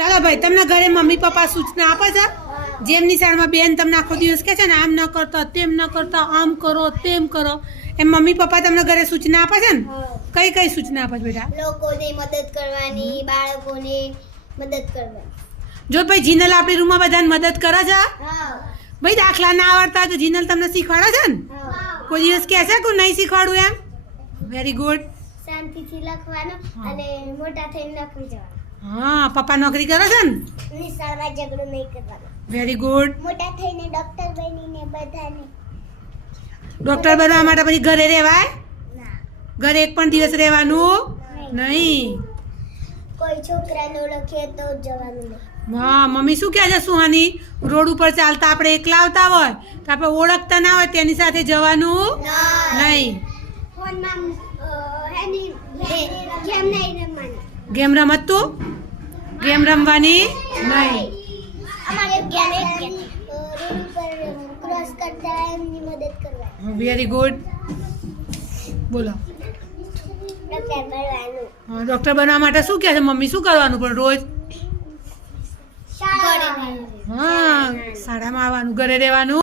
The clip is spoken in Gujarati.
ચાલો ભાઈ, તમને ઘરે મમ્મી પપ્પા સૂચના આપે છે? જેમ નિશાળમાં બેન તમને આખો દિવસ કહે છે ને, આમ ન કરતા, તેમ ન કરતા, આમ કરો, તેમ કરો, એમ મમ્મી પપ્પા તમને ઘરે સૂચના આપે છે ને? કઈ કઈ સૂચના આપે છે બેટા? લોકોને મદદ કરવાની, બાળકોને મદદ કરવાની. જો ભાઈ જીનલ આપણી રૂમમાં બધાને મદદ કરે છે? હા. ભાઈ દાખલા ના આવડતા તો જીનલ તમને શીખવાડે છે ને? કોઈ દિવસ કહે છે કે નહીં શીખવાડું એમ? Very good. શાંતિથી લખવાનું અને મોટા થઈને નોકરી જવાનું. હા, પપ્પા નોકરી કરે છે ને? નિશાળમાં ઝઘડો નહીં કરવાનો. Very good. મોટા થઈને ડોક્ટર બનીને બધાને. ડોક્ટર બનવા માટે પછી ઘરે રહેવાય? ના. ઘરે એક પણ દિવસ રહેવાનું નહીં. કોઈ છોકરાને ઓળખીએ તો જવાનું નહીં. હા, મમ્મી શું કહે છે સુહાની? રોડ ઉપર ચાલતા આપણે એકલા આવતા હોય તો આપણે ઓળખતા ના હોય તેની સાથે જવાનું નહીં. ફોનમાં ગેમ નહીં રમવાની. ગેમ રમત તું? ગેમ રમવાની નહીં. અમારે રોડ ઉપર ક્રોસ કરતા એમની મદદ કરવાની. Very good. બોલો. ડોક્ટર બનવાનું. હા, ડૉક્ટર બનવા માટે શું કહે છે મમ્મી? શું કરવાનું પણ રોજ? શાળા. હા, શાળામાં આવવાનું, ઘરે રહેવાનું